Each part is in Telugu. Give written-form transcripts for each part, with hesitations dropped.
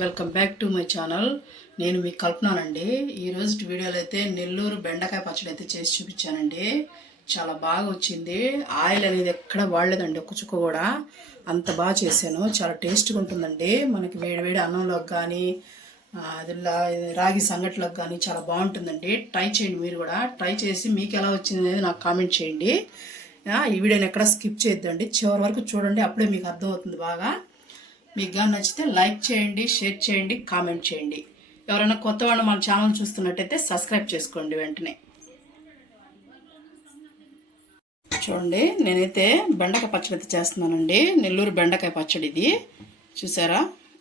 Welcome back to my channel. నేను మీకు కల్పనానండి. ఈరోజు వీడియోలో అయితే నెల్లూరు బెండకాయ పచ్చడి అయితే చేసి చూపించానండి. చాలా బాగా వచ్చింది. ఆయిల్ అనేది ఎక్కడ వాడలేదండి, ఒక్క చుక్క కూడా. అంత బాగా చేశాను. చాలా టేస్ట్గా ఉంటుందండి. మనకి వేడివేడి అన్నంలోకి కానీ అదిలా రాగి సంగట్లోకి కానీ చాలా బాగుంటుందండి. ట్రై చేయండి, మీరు కూడా ట్రై చేసి మీకు ఎలా వచ్చింది అనేది నాకు కామెంట్ చేయండి. ఈ వీడియోని ఎక్కడ స్కిప్ చేయొద్దండి, చివరి వరకు చూడండి, అప్పుడే మీకు అర్థమవుతుంది బాగా. మీకు కానీ నచ్చితే లైక్ చేయండి, షేర్ చేయండి, కామెంట్ చేయండి. ఎవరైనా కొత్త వాళ్ళు మన ఛానల్ చూస్తున్నట్టయితే సబ్స్క్రైబ్ చేసుకోండి వెంటనే. చూడండి, నేనైతే బెండకాయ పచ్చడి అయితే చేస్తున్నానండి. నెల్లూరు బెండకాయ పచ్చడి ఇది. చూసారా,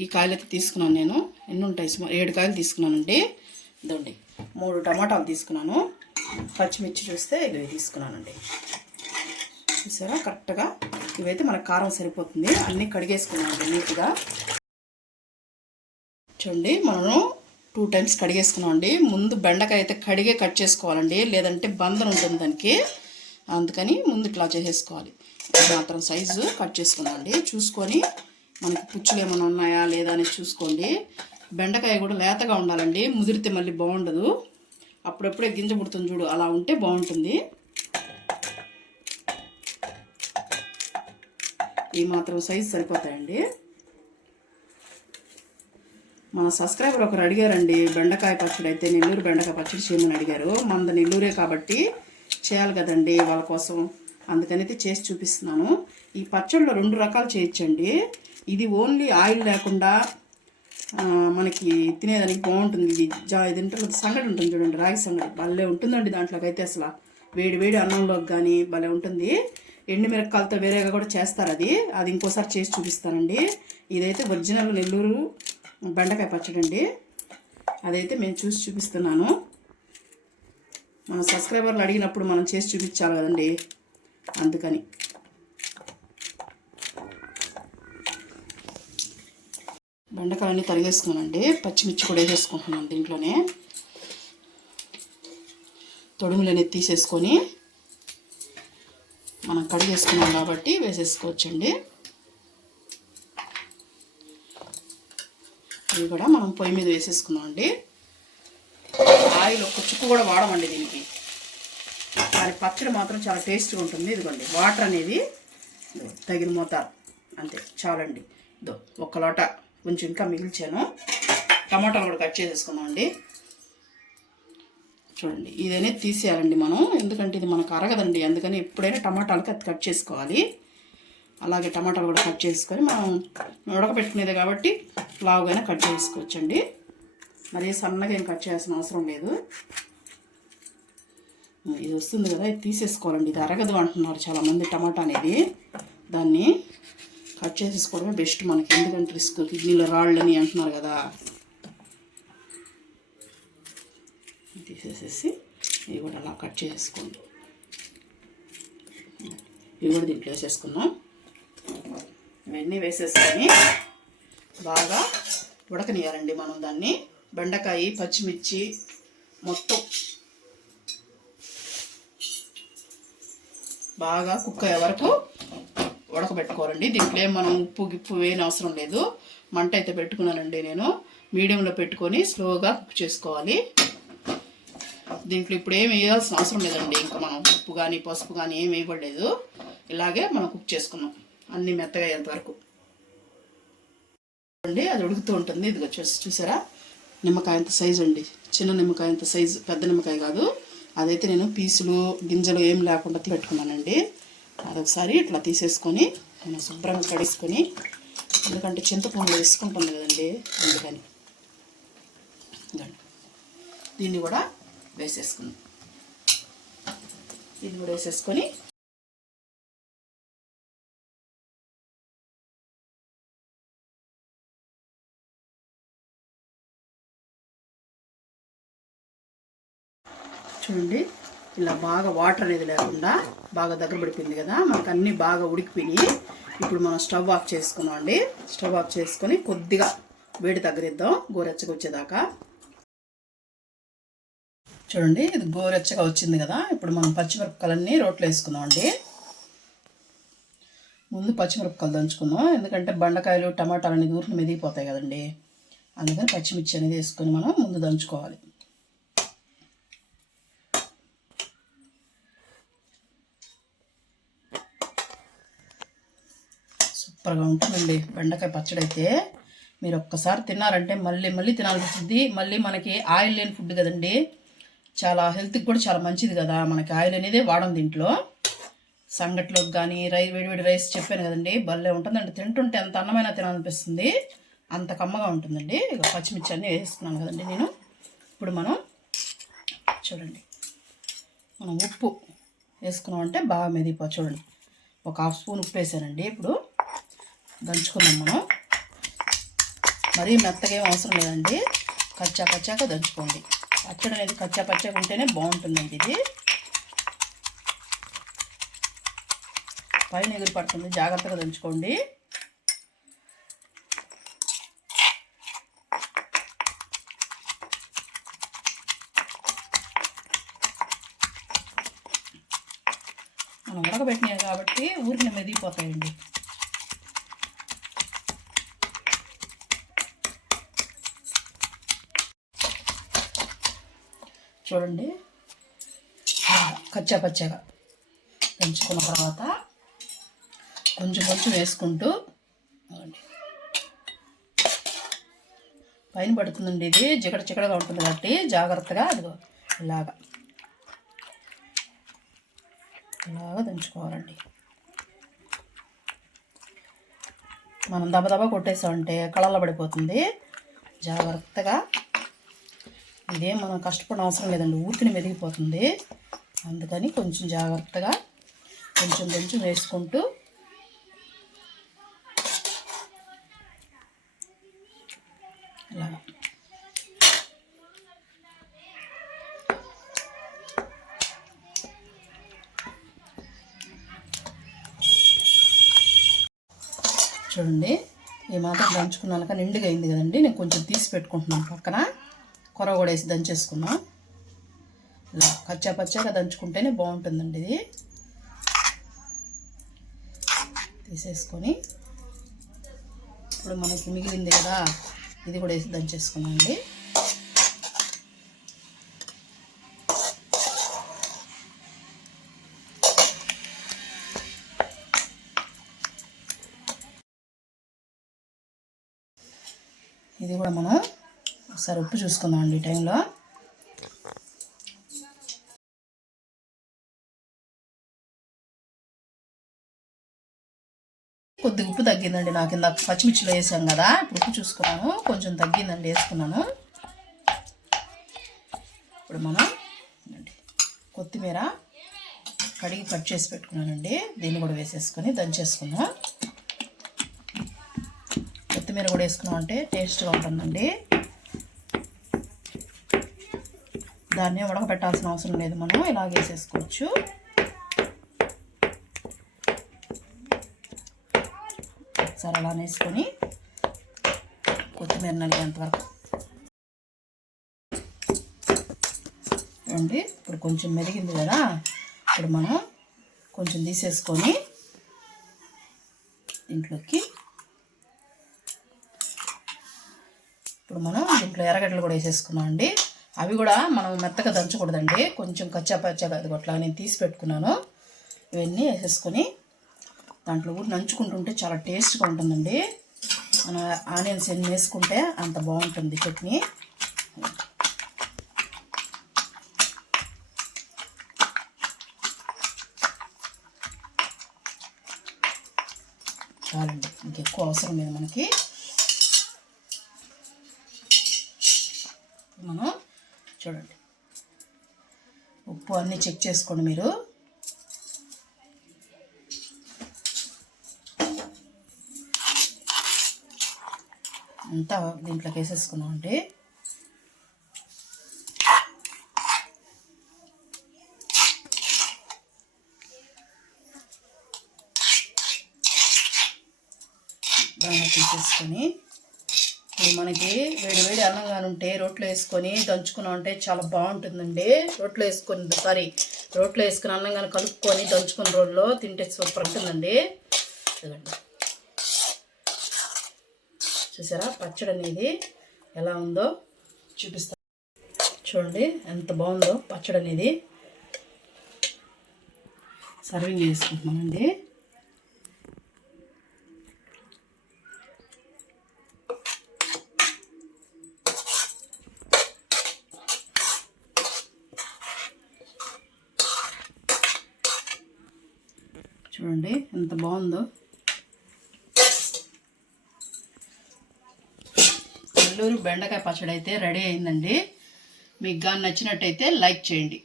ఈ కాయలు అయితే తీసుకున్నాను నేను. ఎన్ని ఉంటాయి? 7 కాయలు తీసుకున్నానండి. ఇదండి 3 టమాటాలు తీసుకున్నాను. పచ్చిమిర్చి చూస్తే ఇవి తీసుకున్నానండి. చూసారా, కరెక్ట్గా ఇవైతే మనకు కారం సరిపోతుంది. అన్నీ కడిగేసుకున్నామండి నీట్గా. చూడండి, మనం 2 టైమ్స్ కడిగేసుకున్నామండి. ముందు బెండకాయ అయితే కడిగే కట్ చేసుకోవాలండి, లేదంటే బందన ఉంటుంది దానికి. అందుకని ముందు ఇట్లా చేసేసుకోవాలి. మాత్రం సైజు కట్ చేసుకున్నామండి. చూసుకొని మనకి పుచ్చులు ఏమైనా ఉన్నాయా లేదా అనేది చూసుకోండి. బెండకాయ కూడా లేతగా ఉండాలండి, ముదిరితే మళ్ళీ బాగుండదు. అప్పుడప్పుడే గింజ పుడుతుంది చూడు, అలా ఉంటే బాగుంటుంది. ఈ మాత్రం సైజు సరిపోతాయండి. మన సబ్స్క్రైబర్ ఒకరు అడిగారండి, బెండకాయ పచ్చడి అయితే నెల్లూరు బెండకాయ పచ్చడి చేయమని అడిగారు. మనది నెల్లూరే కాబట్టి చేయాలి కదండి వాళ్ళ కోసం, అందుకని అయితే చేసి చూపిస్తున్నాను. ఈ పచ్చడిలో 2 రకాలు చేయొచ్చండి. ఇది ఓన్లీ ఆయిల్ లేకుండా మనకి తినేదానికి బాగుంటుంది. ఇది ఉంటుంది, సంగటి ఉంటుంది చూడండి, రాగి సంగటి భలే ఉంటుందండి. దాంట్లోకి అయితే అసలు వేడి వేడి అన్నంలోకి కానీ భలే ఉంటుంది. ఎండుమిరపకాయలతో వేరేగా కూడా చేస్తారు, అది ఇంకోసారి చేసి చూపిస్తానండి. ఇదైతే ఒరిజినల్ నెల్లూరు బెండకాయ పచ్చడి అండి. అదైతే మేము చూసి చూపిస్తున్నాను. మన సబ్స్క్రైబర్లు అడిగినప్పుడు మనం చేసి చూపించాలి కదండి, అందుకని. బెండకాయలన్నీ తరిగేసుకున్నానండి. పచ్చిమిర్చి కూడా వేసేసుకుంటున్నాను దీంట్లోనే. తొడుములు అనేది తీసేసుకొని మనం కడిగేసుకున్నాం కాబట్టి వేసేసుకోవచ్చండి. ఇవి కూడా మనం పొయ్యి మీద వేసేసుకున్నామండి. ఆయిల్ ఒక్క చుక్క కూడా వాడమండి దీనికి, కానీ పచ్చడి మాత్రం చాలా టేస్ట్గా ఉంటుంది. ఇదిగోండి, వాటర్ అనేది తగిన మోతాదు అంతే చాలండి. ఒక్క లోట కొంచెం ఇంకా మిగిల్చాను. టమాటాలు కూడా కట్ చేసేసుకున్నామండి. చూడండి, ఇదనే తీసేయాలండి మనం, ఎందుకంటే ఇది మనకు అరగదండి. అందుకని ఎప్పుడైనా టమాటాలకి అది కట్ చేసుకోవాలి. అలాగే టమాటాలు కూడా కట్ చేసుకొని మనం ఉడకబెట్టుకునేది కాబట్టి లావుగానే కట్ చేసుకోవచ్చండి. మరీ సన్నగా ఏం కట్ చేయాల్సిన అవసరం లేదు. ఇది వస్తుంది కదా, ఇది తీసేసుకోవాలండి. ఇది అరగదు అంటున్నారు చాలామంది టమాటా అనేది. దాన్ని కట్ చేసేసుకోవడమే బెస్ట్ మనకి, ఎందుకంటే రిస్క్, కిడ్నీలో రాళ్ళని అంటున్నారు కదా. తీసేసేసి ఇవి కూడా అలా కట్ చేసేసుకోండి. ఇవి కూడా దీంట్లో వేసేసుకున్నాం. ఇవన్నీ వేసేసుకొని బాగా ఉడకనియాలండి మనం దాన్ని. బెండకాయ, పచ్చిమిర్చి మొత్తం బాగా కుక్ అయ్యే వరకు ఉడకబెట్టుకోవాలండి. దీంట్లో మనం ఉప్పు గిప్పు వేయని అవసరం లేదు. మంట అయితే పెట్టుకున్నానండి నేను, మీడియంలో పెట్టుకొని స్లోగా కుక్ చేసుకోవాలి. దీంట్లో ఇప్పుడు ఏమి వేయాల్సిన అవసరం లేదండి. ఇంకా మనం ఉప్పు కానీ పసుపు కానీ ఏమి వేయబడలేదు. ఇలాగే మనం కుక్ చేసుకున్నాం అన్నీ మెత్తగా అయ్యేంత వరకు అండి. అది ఉడుకుతూ ఉంటుంది. ఇది వచ్చేసి చూసారా, నిమ్మకాయ అంత సైజు అండి, చిన్న నిమ్మకాయ అంత సైజు, పెద్ద నిమ్మకాయ కాదు. అదైతే నేను పీసులు గింజలు ఏం లేకుండా పెట్టుకున్నానండి. అదొకసారి ఇట్లా తీసేసుకొని మనం శుభ్రంగా కడిసుకొని, ఎందుకంటే చింతపండు వేసుకుంటుంది కదండి, అందుకని. దీన్ని కూడా వేసేసుకుందాం. ఇది కూడా వేసేసుకొని చూడండి, ఇలా బాగా వాటర్ అనేది లేకుండా బాగా దగ్గర పడిపోయింది కదా, మనకు అన్నీ బాగా ఉడికిపోయి. ఇప్పుడు మనం స్టవ్ ఆఫ్ చేసుకున్నాం అండి. స్టవ్ ఆఫ్ చేసుకొని కొద్దిగా వేడి తగ్గరిద్దాం, గోరెచ్చగా వచ్చేదాకా. చూడండి, ఇది గోరెచ్చగా వచ్చింది కదా. ఇప్పుడు మనం పచ్చిమిరపకాయలన్నీ రోట్లో వేసుకుందాం అండి. ముందు పచ్చిమిరపకాయలు దంచుకుందాం, ఎందుకంటే బెండకాయలు టమాటాలు అనేది ఊరికి మెదిగిపోతాయి కదండి. అందుకని పచ్చిమిర్చి అనేది వేసుకొని మనం ముందు దంచుకోవాలి. సూపర్గా ఉంటుందండి బెండకాయ పచ్చడి అయితే. మీరు ఒక్కసారి తిన్నారంటే మళ్ళీ మళ్ళీ తినాలనిపిస్తుంది. మళ్ళీ మనకి ఆయిల్ లేని ఫుడ్ కదండి, చాలా హెల్త్కి కూడా చాలా మంచిది కదా. మనకి ఆయిల్ అనేది వాడం దీంట్లో. సంగట్లోకి కానీ వేడివేడి రైస్ చెప్పాను కదండి, భలే ఉంటుందండి. తింటుంటే ఎంత అన్నమైనా తినాలనిపిస్తుంది, అంత కమ్మగా ఉంటుందండి. ఇక పచ్చిమిర్చి అన్నీ వేసుకున్నాను కదండి నేను. ఇప్పుడు మనం చూడండి, మనం ఉప్పు వేసుకున్నామంటే బాగా మెదిపో. చూడండి, ఒక 1/2 స్పూన్ ఉప్పు వేసానండి. ఇప్పుడు దంచుకుందాం మనం. మరీ మెత్తగా ఏం అవసరం లేదండి, కచ్చా పచ్చాక దంచుకోండి. పచ్చడి అనేది కచ్చా పచ్చాక ఉంటేనే బాగుంటుందండి. ఇది పైన ఎగురు పడుతుంది, జాగ్రత్తగా దంచుకోండి. మనం ఉడకబెట్టినాయి కాబట్టి ఊరిని మెదిగిపోతాయండి. చూడండి, కచ్చా పచ్చగా దంచుకున్న తర్వాత కొంచెం కొంచెం వేసుకుంటూ పైన పడుతుందండి. ఇది చికడ చికడగా ఉంటుంది కాబట్టి జాగ్రత్తగా అదిగో ఇలాగా దంచుకోవాలండి. మనం దబదబా కొట్టేసామంటే కళల్లో పడిపోతుంది. జాగ్రత్తగా, ఇదేం మనం కష్టపడిన అవసరం లేదండి, ఊరికిని మెదిగిపోతుంది. అందుకని కొంచెం జాగ్రత్తగా కొంచెం కొంచెం వేసుకుంటూ ఇలాగా చూడండి. ఈ మాత్రం దంచుకున్నాక నిండుగా అయింది కదండి. నేను కొంచెం తీసి పెట్టుకుంటున్నాను పక్కన. కొర కూడా వేసి దంచేసుకున్నాం. ఇలా కచ్చా పచ్చాగా దంచుకుంటేనే బాగుంటుందండి. ఇది తీసేసుకొని ఇప్పుడు మనకి మిగిలింది కదా, ఇది కూడా వేసి దంచేసుకున్నాం అండి. ఇది కూడా మనం ఒకసారి ఉప్పు చూసుకుందాం అండి. ఈ టైంలో కొద్దిగా ఉప్పు తగ్గిందండి నాకు. ఇందాక పచ్చిమిర్చిలో వేసాం కదా, ఇప్పుడు ఉప్పు చూసుకున్నాను, కొంచెం తగ్గిందండి, వేసుకున్నాను. ఇప్పుడు మనం కొత్తిమీర కడిగి కట్ చేసి పెట్టుకున్నానండి, దీన్ని కూడా వేసేసుకొని దంచేసుకుందాం. కొత్తిమీర కూడా వేసుకున్నాం అంటే టేస్ట్గా ఉంటుందండి. దాన్ని ఉడకబెట్టాల్సిన అవసరం లేదు, మనం ఇలా వేసేసుకోవచ్చు. ఒకసారి అలా వేసుకొని కొత్తిమీర నలిగేంత వరకు చూడండి. ఇప్పుడు కొంచెం మెరిగింది కదా, ఇప్పుడు మనం కొంచెం తీసేసుకొని దీంట్లోకి ఇప్పుడు మనం దీంట్లో ఎర్రగడ్డలు కూడా వేసేసుకున్నాం అండి. అవి కూడా మనం మెత్తగా దంచకూడదండి, కొంచెం కచ్చా పచ్చాగా అది అట్లా నేను తీసి పెట్టుకున్నాను. ఇవన్నీ వేసేసుకొని దాంట్లో కూడా నంచుకుంటుంటే చాలా టేస్ట్గా ఉంటుందండి. మన ఆనియన్స్ ఎన్ని వేసుకుంటే అంత బాగుంటుంది చట్నీ. చాలండి, ఇంకెక్కువ అవసరం లేదు మనకి. మనం చూడండి, ఉప్పు అన్నీ చెక్ చేసుకోండి మీరు. అంతా దీంట్లోకి వేసేసుకున్నాం అంటే బాగా తీసేసుకొని ఇప్పుడు మనకి వేడి వేడి అన్నంగా ఉంటే రోట్లో వేసుకొని దంచుకున్నాం అంటే చాలా బాగుంటుందండి. రోట్లో వేసుకుని అన్నంగా కలుపుకొని దంచుకున్న రోల్లో తింటే సూపర్ ఉంటుందండి. చూడండి, చూసారా పచ్చడి అనేది ఎలా ఉందో చూపిస్తాను. చూడండి ఎంత బాగుందో పచ్చడి అనేది. సర్వింగ్ చేసుకుంటున్నామండి. చూడండి ఎంత బాగుందో. నెల్లూరు బెండకాయ పచ్చడి అయితే రెడీ అయిందండి. మీకు కానీ నచ్చినట్టయితే లైక్ చేయండి.